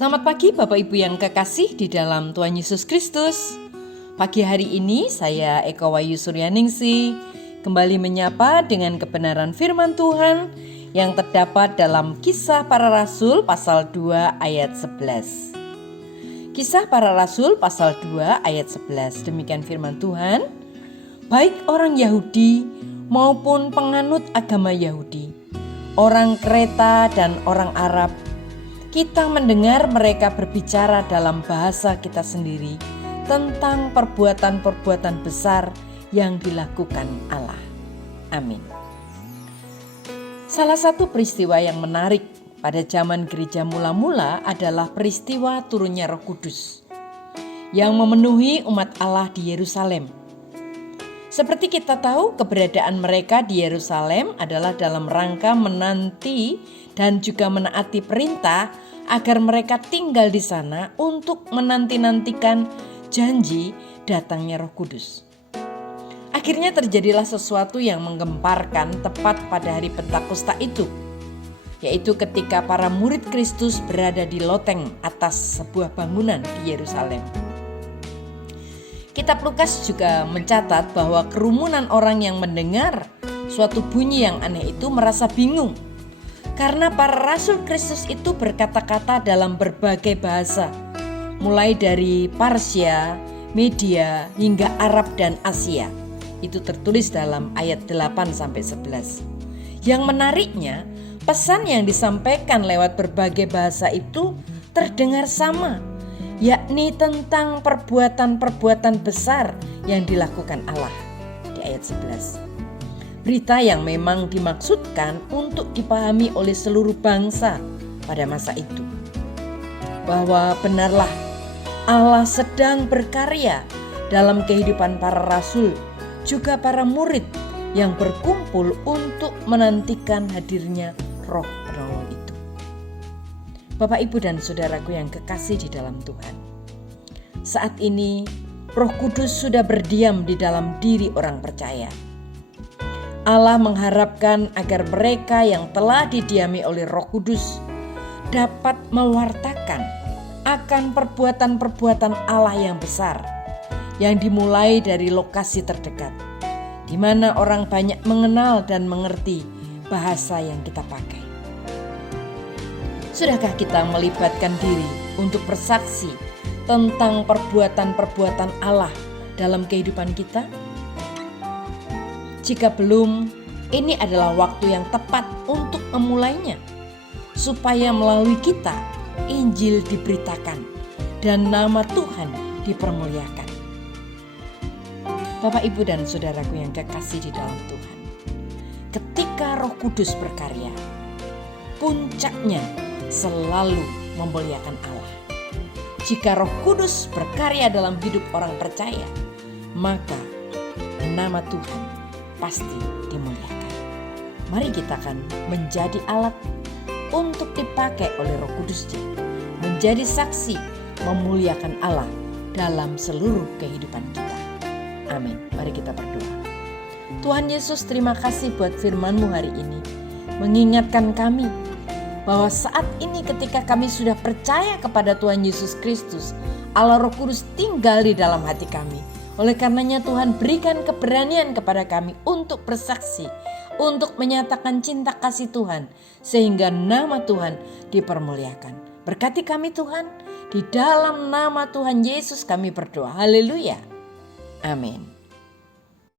Selamat pagi Bapak Ibu yang kekasih di dalam Tuhan Yesus Kristus. Pagi hari ini saya Eka Wayu Suryaningsih kembali menyapa dengan kebenaran firman Tuhan yang terdapat dalam Kisah Para Rasul pasal 2 ayat 11. Kisah Para Rasul pasal 2 ayat 11, demikian firman Tuhan. Baik orang Yahudi maupun penganut agama Yahudi, orang Kreta dan orang Arab, kita mendengar mereka berbicara dalam bahasa kita sendiri tentang perbuatan-perbuatan besar yang dilakukan Allah. Amin. Salah satu peristiwa yang menarik pada zaman gereja mula-mula adalah peristiwa turunnya Roh Kudus yang memenuhi umat Allah di Yerusalem. Seperti kita tahu, keberadaan mereka di Yerusalem adalah dalam rangka menanti dan juga menaati perintah agar mereka tinggal di sana untuk menanti-nantikan janji datangnya Roh Kudus. Akhirnya terjadilah sesuatu yang menggemparkan tepat pada hari Pentakosta itu, yaitu ketika para murid Kristus berada di loteng atas sebuah bangunan di Yerusalem. Kitab Lukas juga mencatat bahwa kerumunan orang yang mendengar suatu bunyi yang aneh itu merasa bingung karena para rasul Kristus itu berkata-kata dalam berbagai bahasa, mulai dari Parsia, Media hingga Arab dan Asia. Itu tertulis dalam ayat 8-11. Yang menariknya, pesan yang disampaikan lewat berbagai bahasa itu terdengar sama, yakni tentang perbuatan-perbuatan besar yang dilakukan Allah di ayat 11. Berita yang memang dimaksudkan untuk dipahami oleh seluruh bangsa pada masa itu, bahwa benarlah Allah sedang berkarya dalam kehidupan para rasul, juga para murid yang berkumpul untuk menantikan hadirnya Roh Penolong itu. Bapak, Ibu, dan saudaraku yang kekasih di dalam Tuhan, saat ini Roh Kudus sudah berdiam di dalam diri orang percaya. Allah mengharapkan agar mereka yang telah didiami oleh Roh Kudus dapat mewartakan akan perbuatan-perbuatan Allah yang besar yang dimulai dari lokasi terdekat, di mana orang banyak mengenal dan mengerti bahasa yang kita pakai. Sudahkah kita melibatkan diri untuk bersaksi tentang perbuatan-perbuatan Allah dalam kehidupan kita? Jika belum, ini adalah waktu yang tepat untuk memulainya, supaya melalui kita Injil diberitakan dan nama Tuhan dipermuliakan. Bapak, Ibu, dan saudaraku yang kekasih di dalam Tuhan, ketika Roh Kudus berkarya, puncaknya selalu memuliakan Allah. Jika Roh Kudus berkarya dalam hidup orang percaya, maka nama Tuhan pasti dimuliakan. Mari kita akan menjadi alat untuk dipakai oleh Roh Kudus-Nya, menjadi saksi memuliakan Allah dalam seluruh kehidupan kita. Amin. Mari kita berdoa. Tuhan Yesus, terima kasih buat firman-Mu hari ini, mengingatkan kami bahwa saat ini ketika kami sudah percaya kepada Tuhan Yesus Kristus, Allah Roh Kudus tinggal di dalam hati kami. Oleh karenanya Tuhan, berikan keberanian kepada kami untuk bersaksi, untuk menyatakan cinta kasih Tuhan, sehingga nama Tuhan dipermuliakan. Berkati kami Tuhan, di dalam nama Tuhan Yesus kami berdoa. Haleluya. Amin.